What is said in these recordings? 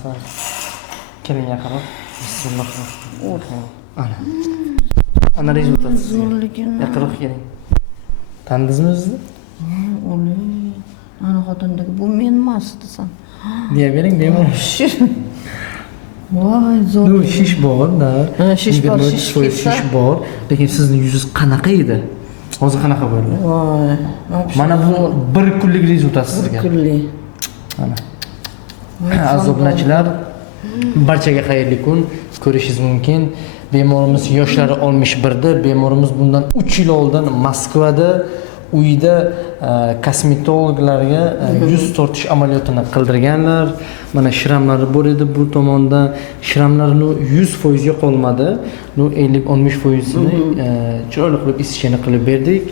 Keling yaqinroq. Bismillahirrohmanirrohim. Ana rezultat. Zo'rligini. Yaqinroq keling. Tanidingizmi o'zingizni? Uni ana xotindagi bu men emas desam. Deya bering, bemalol. Voy, zo'r. Bu shish bor, da. Shish bor, shish bor. Lekin sizning yuzingiz qanaqa edi? Hozir qanaqa bo'ldi? Voy. Mana bu bir kunlik rezultat sizga. Kulli. Mana. Azobachilar, barchaga xayrli kun. Ko'rishingiz mumkin. Bemorimiz yoshlari 61 da. Bemorimiz bundan 3 yil oldin Moskvada uyda kosmetologlarga yuz tortish amaliyotini qildirganlar. Mana shramlari bor edi bu tomonda. Shramlarni 100% yo'qolmadi. 50-60%ni chiroyli qilib ischini qilib berdik.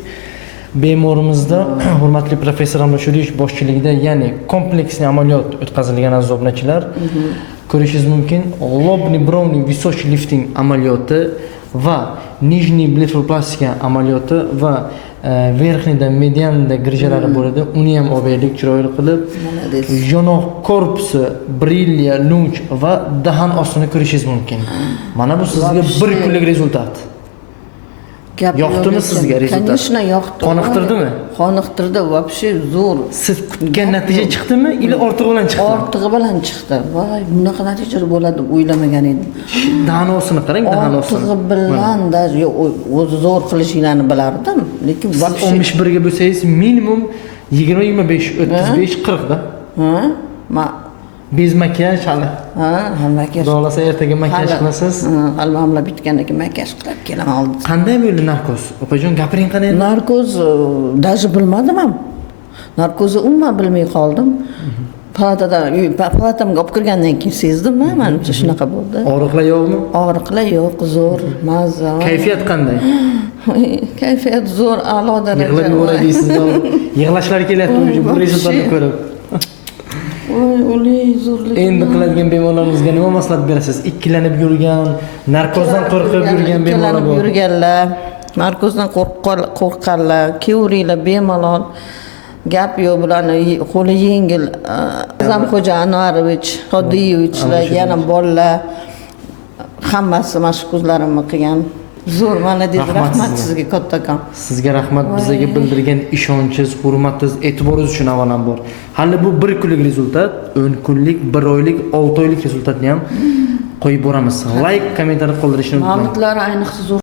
Bemorimizda hurmatli professor Amir Shuriyevich boshchiligida, ya'ni kompleksli amaliyot o'tkazilgan azobnachilar. Ko'rishingiz mumkin, lobni browni visoch lifting amaliyoti va nijniy blefoplastika amaliyoti va verxnida medianida grijalari bor edi. Uni ham oberdik chiroyli qilib. Yonoq korpusi, brilya, lunch va dahan ostini ko'rishingiz mumkin. Mana bu sizga bir kunlik rezultat. Yoqdimi sizga rezultat? Конечно, yoqdi. Qoniqtirdimi? Qoniqtirdi, вообще zo'r. Siz kutgan natija chiqdimi yoki ortig'i bilan chiqdimi? Ortig'i bilan chiqdi. Voy, bunaqa natija bo'ladi deb o'ylamagan edim. Danosini qarang, danosini. Ortig'i bilan o'zi zo'r qilishinglarni bilardim, lekin siz 61 ga bo'lsangiz minimum 20-25, 35-40 da. Ma bez makiyaj hali. Makiyaj. Xudo ertaga makiyaj qilasiz. Hali mamla bitgandan keyin makiyaj qilib kelaman. Qanday bo'ldi narkoz? Opajon, gapiring qani endi. Narkoz даже bilmadim ham. Narkozni umuman bilmay qoldim. Palatamga olib kirgandan keyin sezdim, menimcha shunaqa bo'ldi. Og'riqlar yo'qmi? Og'riqlar yo'q, zo'r, mazza. Kayfiyat qanday? Kayfiyat zo'r, a'lo darajada. Yig'lab yuborasiz. Yig'lashlar kelyapti bu rezultatni ko'rib. Voy, zo'rlik. Endi qiladigan bemorlarimizga nima maslahat berasiz? Ikkilanib yurgan, narkozdan qo'rqib yurgan bemorlar bor. Yurganlar, narkozdan qo'rqqanlar, kevuringlar bemalol. Gap yo'q, bularni qo'li yengil. Zamxo'ja Anvarovich, Xodiyevichlar, yana bolalar hammasi mana shu ko'zlarimni qilgan. Zo'r, malades, rahmat sizga kattakon. Sizga rahmat, bizga bildirgan ishonchingiz, hurmatingiz, e'tiboringiz uchun avvalambor. Hali bu 1 kunlik rezultat, 10 kunlik, 1 oylik, 6 oylik rezultatni ham qo'yib boramiz. Like, kommentariy qoldirishni unutmang. Ma'lumotlar ayniqsa zo'r.